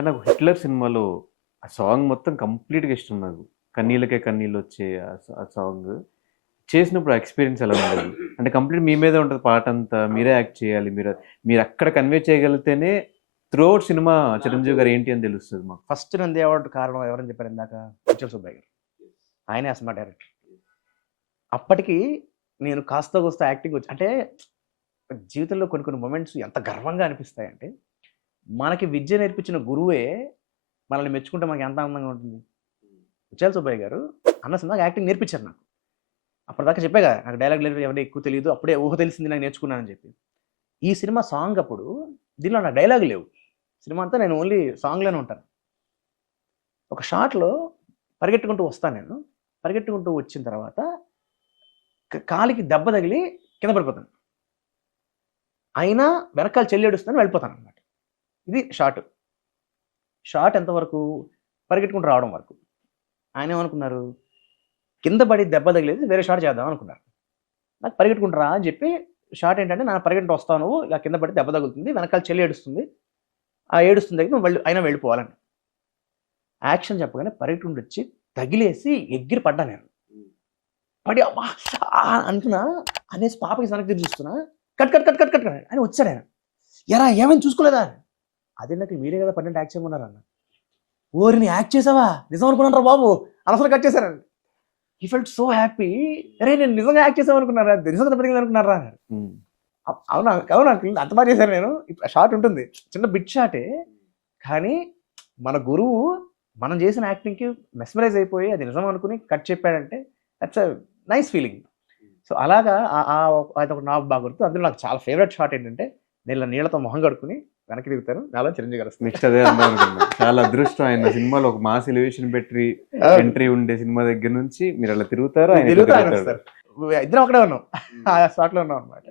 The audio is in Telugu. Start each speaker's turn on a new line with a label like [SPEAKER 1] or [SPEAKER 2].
[SPEAKER 1] కానీ నాకు హిట్లర్ సినిమాలో ఆ సాంగ్ మొత్తం కంప్లీట్గా ఇష్టం నాకు. కన్నీళ్ళకే కన్నీళ్ళు వచ్చే ఆ సాంగ్. చేసినప్పుడు ఎక్స్పీరియన్స్ ఎలా ఉండదు? అంటే కంప్లీట్ మీ మీదే ఉంటుంది పాట అంతా మీరే యాక్ట్ చేయాలి మీరు మీరు అక్కడ కన్వే చేయగలిగితేనే త్రూఅవుట్ సినిమా చిరంజీవి గారు ఏంటి అని తెలుస్తుంది మాకు.
[SPEAKER 2] ఫస్ట్ నంది అవార్డు కారణం ఎవరని చెప్పారు ఇందాక? ఉచ్చల్ సుబ్బయ్య గారు. ఆయనే అసమా డైరెక్టర్. అప్పటికి నేను కాస్త కోస్త యాక్టింగ్ వచ్చి అంటే జీవితంలో కొన్ని కొన్ని మూమెంట్స్ ఎంత గర్వంగా అనిపిస్తాయంటే మనకి విద్య నేర్పించిన గురువే మనల్ని మెచ్చుకుంటే మనకి ఎంత ఆనందంగా ఉంటుంది? ఉచ్చల్ సుబ్బయ్య గారు అన్న సినిమా యాక్టింగ్ నేర్పించారు నాకు. అప్పటిదాకా చెప్పే కదా నాకు డైలాగ్ లేదు ఎవరి ఎక్కువ తెలియదు అప్పుడే ఊహ తెలిసింది నాకు నేర్చుకున్నానని చెప్పి. ఈ సినిమా సాంగ్ అప్పుడు దీనిలో నా డైలాగ్ లేవు. సినిమా అంతా నేను ఓన్లీ సాంగ్లోనే ఉంటాను. ఒక షాట్లో పరిగెట్టుకుంటూ వస్తాను నేను. పరిగెట్టుకుంటూ వచ్చిన తర్వాత కాలికి దెబ్బ తగిలి కింద పడిపోతాను. అయినా వెనకాల చెల్లి ఏడుస్తాను వెళ్ళిపోతాను అనమాట ఇది షార్ట్ షార్ట్ ఎంతవరకు పరిగెట్టుకుంటూ రావడం వరకు ఆయన ఏమనుకున్నారు కింద పడి దెబ్బ తగిలేదు వేరే షార్ట్ చేద్దాం అనుకున్నారు నాకు పరిగెట్టుకుంటారా అని చెప్పి షార్ట్ ఏంటంటే నా పరిగెట్టు వస్తావు నువ్వు ఇలా కింద పడి దెబ్బ తగులుతుంది వెనకాల చెల్లి ఏడుస్తుంది ఆ ఏడుస్తుంది దగ్గర నువ్వు వెళ్ళి అయినా వెళ్ళిపోవాలని యాక్షన్ చెప్పగానే పరిగెట్టుకుంటూ వచ్చి తగిలేసి ఎగిరి పడ్డా నేను పడి అబ్బా అంటున్నా అనేసి పాపకి వెనక్కి తిరిగి చూస్తున్నా cut cut cut cut cut cut అని వచ్చాడు ఆయన ఎరా ఏమైనా చూసుకోలేదా అదే నాకు మీరే కదా పన్నెండు యాక్ట్ చేయమన్నారు అన్న ఓరిని యాక్ట్ చేసావా? నిజం అనుకున్నారా బాబు. అనవసరం కట్ చేశారండి ఈ ఫెల్ట్ సో హ్యాపీ అరే నేను నిజంగా యాక్ట్ చేసాం అనుకున్నారా నిజంగా అనుకున్నారా అన్నారు అవునా అవునా అంత బాగా చేశాను నేను. షార్ట్ ఉంటుంది. చిన్న బిట్ షాటే. కానీ మన గురువు మనం చేసిన యాక్టింగ్కి మెస్మరైజ్ అయిపోయి అది నిజం అనుకుని కట్ చెప్పాడంటే that's a nice feeling so అలాగా ఆ- ఆ ఒక- అది ఒక నాకు బాగా గుర్తు. అందులో నాకు చాలా ఫేవరెట్ షాట్ ఏంటంటే నేను ఇలా నీళ్ళతో మొహం కడుక్కుని వెనక్కి దిగుతాను నాలో చిరంజీవి గారు.
[SPEAKER 1] నెక్స్ట్ అదే అందాం చాలా అదృష్టం. ఆయన సినిమాలో ఒక మాస్ ఎలివేషన్ పెట్టి ఎంట్రీ ఉండే సినిమా దగ్గర నుంచి మీరు అలా తిరుగుతారు ఆయన
[SPEAKER 2] ఇద్దరం అక్కడే ఉన్నాం. ఆ స్పాట్లో ఉన్నాం అనమాట